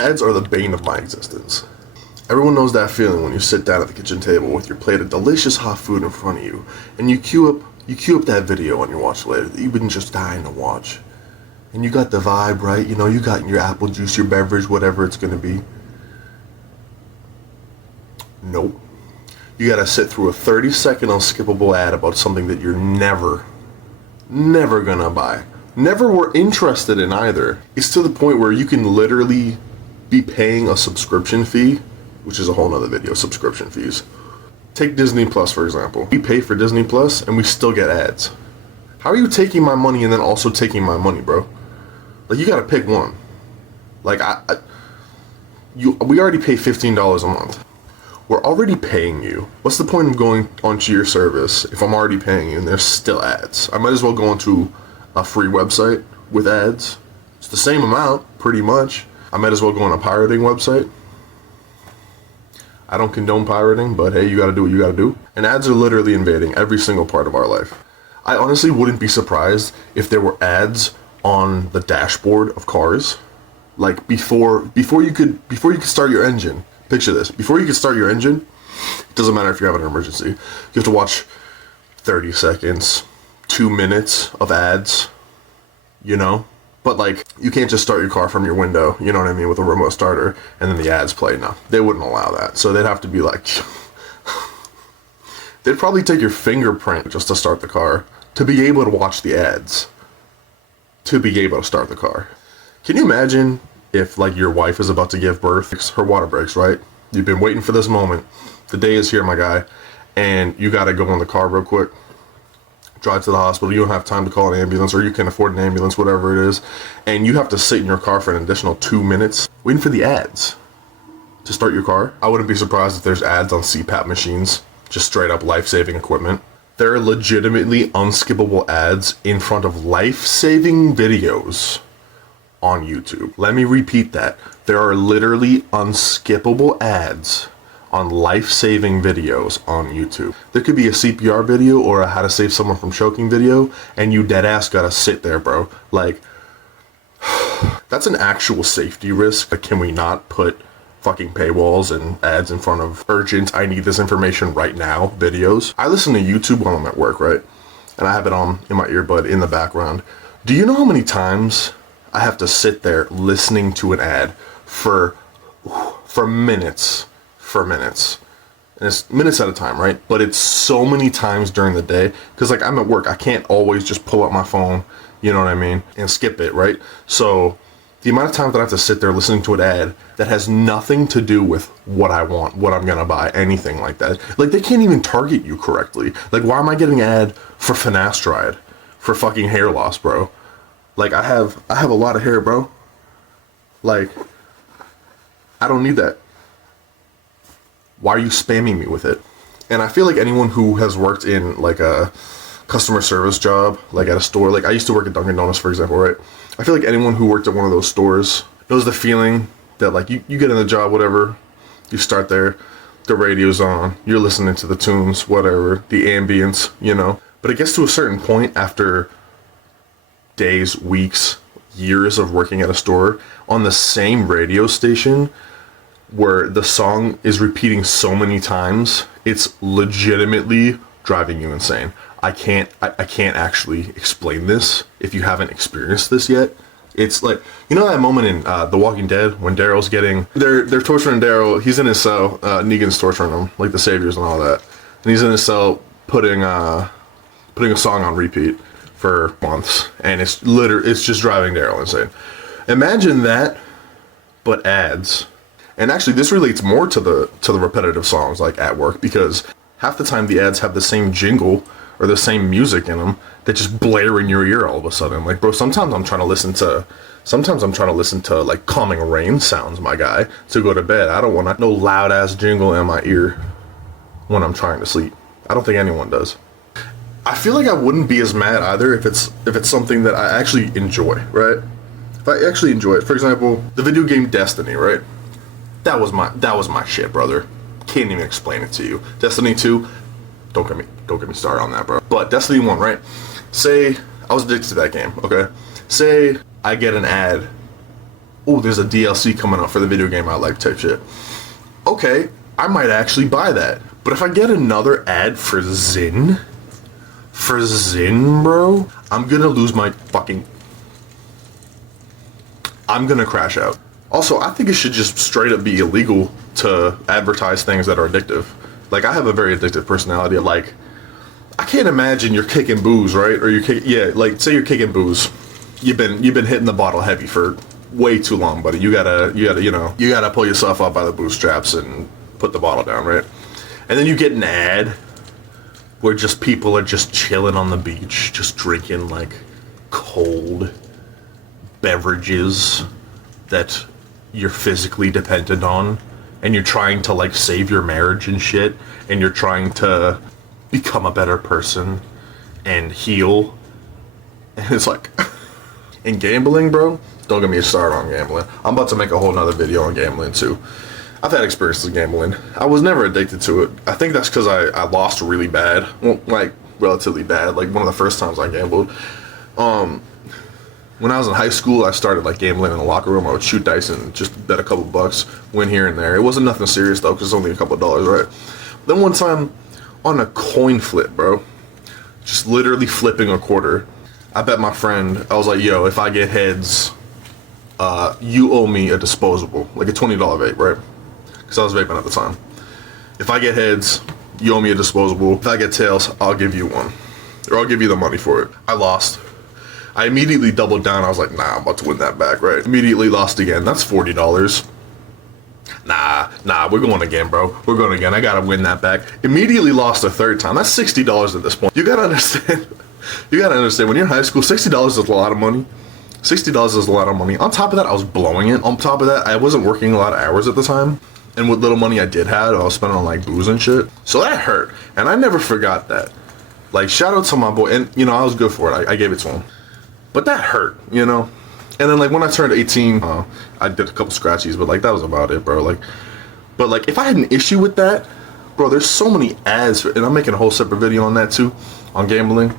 Ads are the bane of my existence. Everyone knows that feeling when you sit down at the kitchen table with your plate of delicious hot food in front of you, and you queue up that video on your watch later that you've been just dying to watch. And you got the vibe, right? You know, you got your apple juice, your beverage, whatever it's gonna be. Nope. You gotta sit through a 30-second unskippable ad about something that you're never gonna buy. Never were interested in either. It's to the point where you can literally be paying a subscription fee, which is a whole nother video, subscription fees. Take Disney Plus, for example. We pay for Disney Plus and we still get ads. How are you taking my money and then also taking my money, bro? Like, you gotta pick one. Like, we already pay $15 a month. We're already paying you. What's the point of going onto your service if I'm already paying you and there's still ads? I might as well go onto a free website with ads. It's the same amount, pretty much. I might as well go on a pirating website. I don't condone pirating, but hey, you gotta do what you gotta do. And ads are literally invading every single part of our life. I honestly wouldn't be surprised if there were ads on the dashboard of cars. Like before you could start your engine. Picture this. Before you could start your engine, it doesn't matter if you have an emergency. You have to watch 30 seconds, 2 minutes of ads, you know? But like, you can't just start your car from your window, you know what I mean, with a remote starter, and then the ads play. No, they wouldn't allow that. So they'd have to be like, they'd probably take your fingerprint just to start the car, to be able to watch the ads, to be able to start the car. Can you imagine if like your wife is about to give birth, her water breaks, right? You've been waiting for this moment. The day is here, my guy, and you gotta go in the car real quick. Drive to the hospital, you don't have time to call an ambulance, or you can afford an ambulance, whatever it is, and you have to sit in your car for an additional 2 minutes waiting for the ads to start your car. I wouldn't be surprised if there's ads on CPAP machines, just straight up life-saving equipment. There are legitimately unskippable ads in front of life-saving videos on YouTube. Let me repeat that. There are literally unskippable ads on life-saving videos on YouTube. There could be a CPR video or a how to save someone from choking video, and you dead ass gotta sit there, bro. Like, that's an actual safety risk. Like, can we not put fucking paywalls and ads in front of urgent, I need this information right now videos? I listen to YouTube while I'm at work, right? And I have it on in my earbud in the background. Do you know how many times I have to sit there listening to an ad for minutes? And it's minutes at a time, right? But it's so many times during the day, because like I'm at work, I can't always just pull up my phone, you know what I mean, and skip it, right? So the amount of time that I have to sit there listening to an ad that has nothing to do with what I want, what I'm gonna buy, anything like that. Like, they can't even target you correctly. Like, why am I getting an ad for finasteride, for fucking hair loss, bro? Like, I have a lot of hair, bro. Like, I don't need that. Why are you spamming me with it? And I feel like anyone who has worked in like a customer service job, like at a store, like I used to work at Dunkin' Donuts, for example, right? I feel like anyone who worked at one of those stores knows the feeling that like you get in the job, whatever, you start there, the radio's on, you're listening to the tunes, whatever, the ambience, you know? But it gets to a certain point after days, weeks, years of working at a store on the same radio station where the song is repeating so many times, it's legitimately driving you insane. I can't actually explain this if you haven't experienced this yet. It's like, you know that moment in The Walking Dead when Daryl's getting, they're torturing Daryl, he's in his cell, Negan's torturing him, like the saviors and all that. And he's in his cell putting a song on repeat for months, and it's just driving Daryl insane. Imagine that, but ads. And actually, this relates more to the repetitive songs like at work, because half the time the ads have the same jingle or the same music in them that just blare in your ear all of a sudden. Like, bro, sometimes I'm trying to listen to like calming rain sounds, my guy, to go to bed. I don't want no loud ass jingle in my ear when I'm trying to sleep. I don't think anyone does. I feel like I wouldn't be as mad either if it's something that I actually enjoy, right? If I actually enjoy it. For example, the video game Destiny, right? That was my shit, brother. Can't even explain it to you. Destiny 2, don't get me started on that, bro. But Destiny 1, right? Say I was addicted to that game, okay? Say I get an ad oh, there's a DLC coming out for the video game I like type shit. Okay, I might actually buy that. But if I get another ad for Zyn, bro, I'm gonna lose my fucking... I'm gonna crash out. Also, I think it should just straight up be illegal to advertise things that are addictive. Like, I have a very addictive personality. Like, I can't imagine you're kicking booze, right? Or you're kicking, yeah, like, say you're kicking booze. You've been hitting the bottle heavy for way too long, buddy. You gotta, you know, you gotta pull yourself up by the bootstraps and put the bottle down, right? And then you get an ad where just people are just chilling on the beach, just drinking, like, cold beverages that you're physically dependent on, and you're trying to, like, save your marriage and shit, and you're trying to become a better person and heal. And it's like, in gambling, bro, don't get me started on gambling. I'm about to make a whole nother video on gambling too. I've had experiences with gambling. I was never addicted to it. I think that's because I lost really bad. Well, like, relatively bad. Like, one of the first times I gambled. When I was in high school, I started, like, gambling in the locker room. I would shoot dice and just bet a couple bucks, win here and there. It wasn't nothing serious, though, because it's only a couple of dollars, right? Then one time, on a coin flip, bro, just literally flipping a quarter, I bet my friend, I was like, yo, if I get heads, you owe me a disposable, like a $20 vape, right? Because I was vaping at the time. If I get heads, you owe me a disposable. If I get tails, I'll give you one. Or I'll give you the money for it. I lost. I immediately doubled down. I was like, nah, I'm about to win that back, right? Immediately lost again. That's $40. Nah, we're going again, bro. We're going again. I gotta win that back. Immediately lost a third time. That's $60 at this point. You gotta understand. You gotta understand, when you're in high school, $60 is a lot of money. $60 is a lot of money. On top of that, I was blowing it. On top of that, I wasn't working a lot of hours at the time. And what little money I did have, I was spending on, like, booze and shit. So that hurt. And I never forgot that. Like, shout out to my boy. And, you know, I was good for it. I gave it to him. But that hurt, you know? And then, like, when I turned 18, I did a couple scratchies, but, like, that was about it, bro. Like, but, like, if I had an issue with that, bro, there's so many ads for, and I'm making a whole separate video on that, too, on gambling.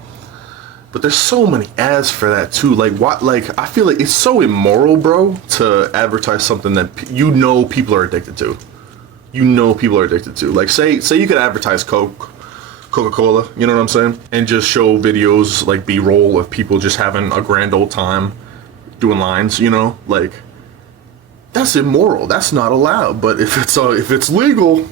But there's so many ads for that, too. Like, what, like, I feel like it's so immoral, bro, to advertise something that you know people are addicted to. You know people are addicted to. Like, say you could advertise Coca-Cola, you know what I'm saying? And just show videos, like, B-roll of people just having a grand old time doing lines, you know? Like, that's immoral. That's not allowed. But if it's legal,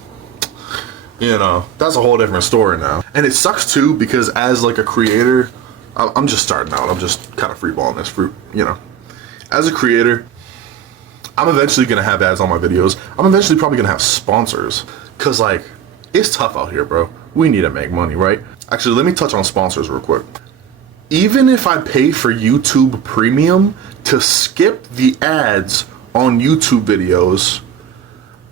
you know, that's a whole different story now. And it sucks, too, because as, like, a creator, I'm just starting out. I'm just kind of freeballing this fruit, you know? As a creator, I'm eventually going to have ads on my videos. I'm eventually probably going to have sponsors. Because, like, it's tough out here, bro. We need to make money, right? Actually, let me touch on sponsors real quick. Even if I pay for YouTube Premium to skip the ads on YouTube videos,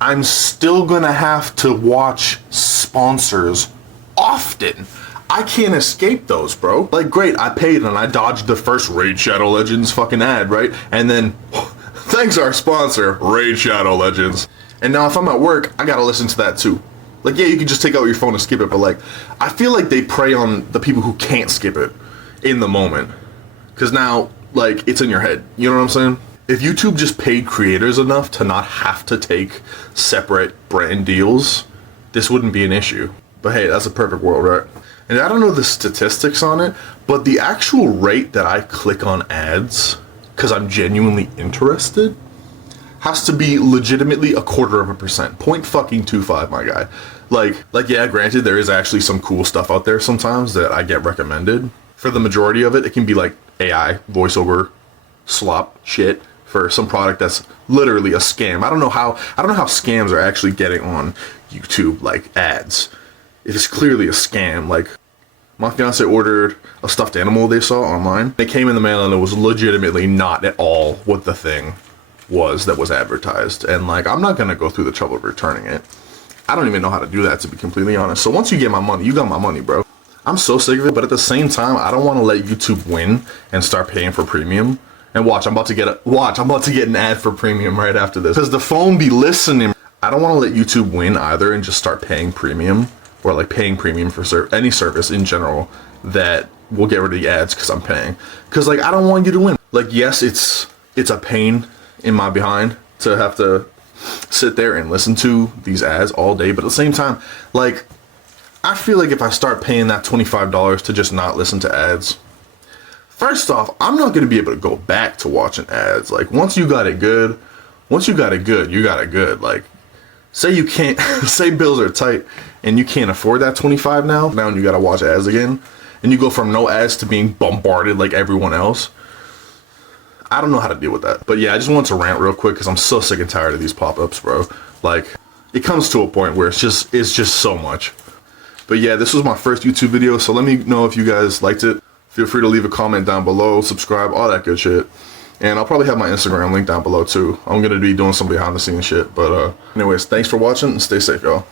I'm still gonna have to watch sponsors often. I can't escape those, bro. Like, great, I paid and I dodged the first Raid Shadow Legends fucking ad, right? And then, thanks our sponsor, Raid Shadow Legends. And now if I'm at work, I gotta listen to that too. Like, yeah, you can just take out your phone and skip it, but, like, I feel like they prey on the people who can't skip it in the moment. Because now, like, it's in your head. You know what I'm saying? If YouTube just paid creators enough to not have to take separate brand deals, this wouldn't be an issue. But hey, that's a perfect world, right? And I don't know the statistics on it, but the actual rate that I click on ads, because I'm genuinely interested, has to be legitimately 0.25%. 0.25, my guy. Like, yeah, granted, there is actually some cool stuff out there sometimes that I get recommended. For the majority of it, it can be like AI, voiceover, slop shit for some product that's literally a scam. I don't know how scams are actually getting on YouTube, like, ads. If it's clearly a scam, like, my fiance ordered a stuffed animal they saw online. It came in the mail and it was legitimately not at all what the thing was that was advertised. And, like, I'm not gonna go through the trouble of returning it. I don't even know how to do that, to be completely honest. So once you get my money, you got my money, bro. I'm so sick of it, but at the same time, I don't want to let YouTube win and start paying for premium. And watch, I'm about to get an ad for premium right after this, because the phone be listening. I don't want to let YouTube win either and just start paying premium, or, like, paying premium for any service in general that will get rid of the ads because I'm paying. Because, like, I don't want you to win. Like, yes, it's a pain in my behind to have to sit there and listen to these ads all day. But at the same time, like, I feel like if I start paying that $25 to just not listen to ads, first off, I'm not going to be able to go back to watching ads. Like, once you got it good, you got it good. Like, say you can't, say bills are tight and you can't afford that 25 now and you got to watch ads again, and you go from no ads to being bombarded like everyone else. I don't know how to deal with that. But yeah, I just wanted to rant real quick because I'm so sick and tired of these pop-ups, bro. Like, it comes to a point where it's just so much. But yeah, this was my first YouTube video, so let me know if you guys liked it. Feel free to leave a comment down below, subscribe, all that good shit. And I'll probably have my Instagram link down below too. I'm going to be doing some behind the scenes shit. But anyways, thanks for watching and stay safe, y'all.